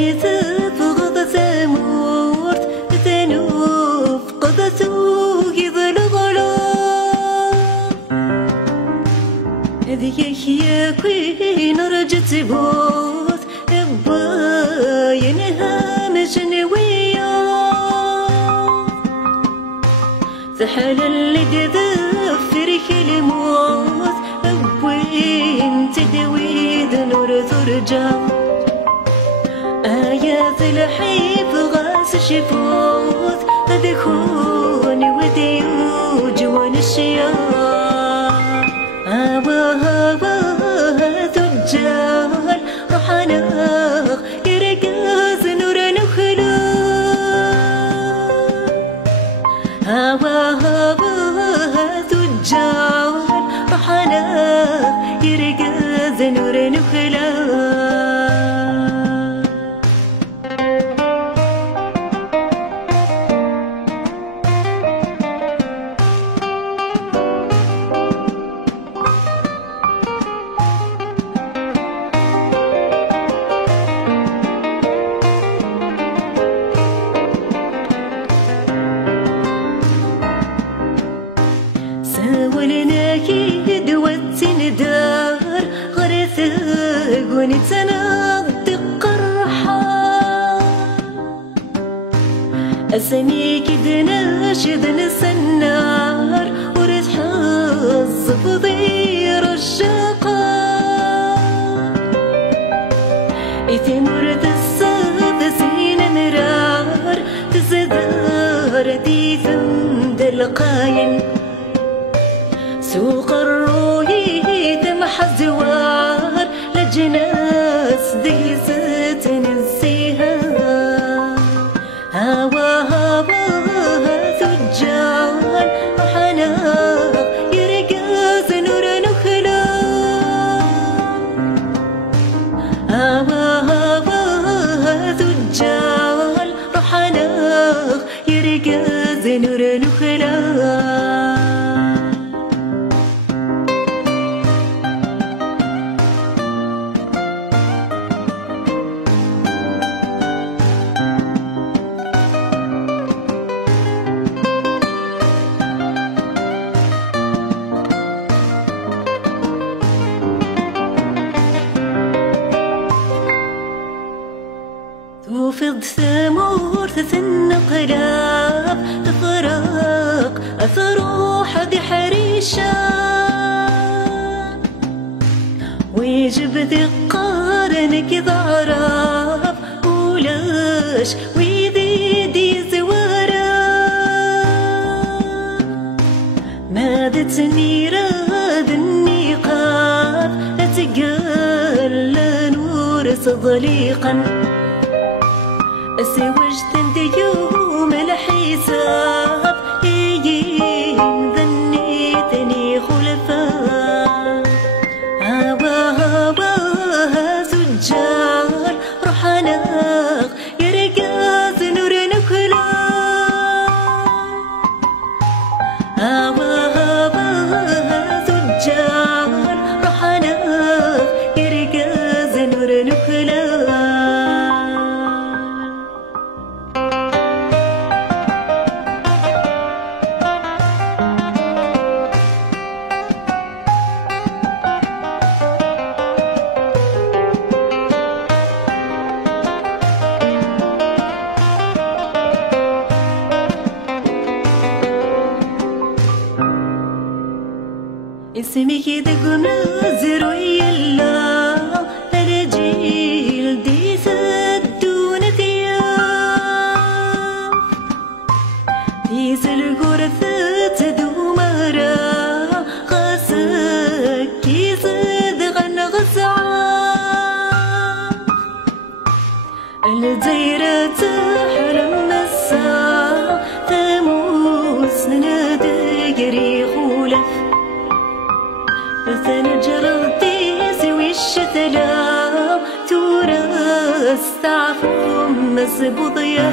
ثاني تبغض ثمورت ثنوف قضتو يظل غلو هذيك يا كوين رجت بوث باينها مجنوية زحل اللي تذفر الموت وين تدوي ذنور ترجع آيات الحيف غاس شفوت أدخوني وديوج ونشيا آواها تجال رحناخ يرقاز نور نخلا آواها تجال رحناخ يرقاز نور نخلا ساولنا كيد والتندار غرثق ونتناطق الرحى أسني كدنا شذن السنار ورث حظ فضير الشقار إثمرت الصاد سين مرار تزدار دي ثمد القاين سوق الروي تمح الزوار لجناس ديست نسيها هواها ثجال وحناق يرقاز نور نخلا هواها ثجال وحناق يرقاز نور نخلا توفض ثمور ثن قلاب تفرق أثروح ذي حريشة ويجب ذي قارنك ضعراب ولاش ويذي دي زوارا مادت ميراد النقاب أتقال نور صدليقا أسوجت انت يوم الحساب يجين ظنيتني خلفاء هواها سجال رحناق يرقاز نور نخلا هواها سجال رحناق يرقاز نور نخلا اسمك دقم نازر ويلا الجيل دي سدون ثياب ديس الغرثة دومارا غاسك كيس دغن غزعا الزيرة تحرم مسا تموس نادقري خولف فنجرتي سوي الشتلا تورا استعفو مسبوضيا